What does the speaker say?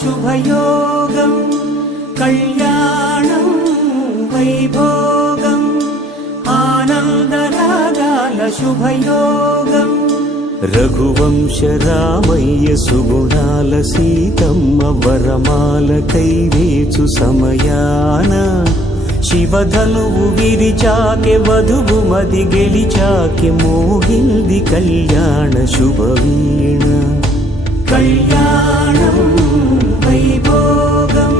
శుభయోగం కళ్యాణం వైభోగం ఆనందరాగాల శుభయోగం రఘువంశ రామయ్య సుగుణాల సీతమ్మ వరమాల కైవేచు సమయాన శివధనువు విరిచాకె వధువు మది గెలిచాకె మోగింది కళ్యాణ శుభవీణ కళ్యాణం వైభోగం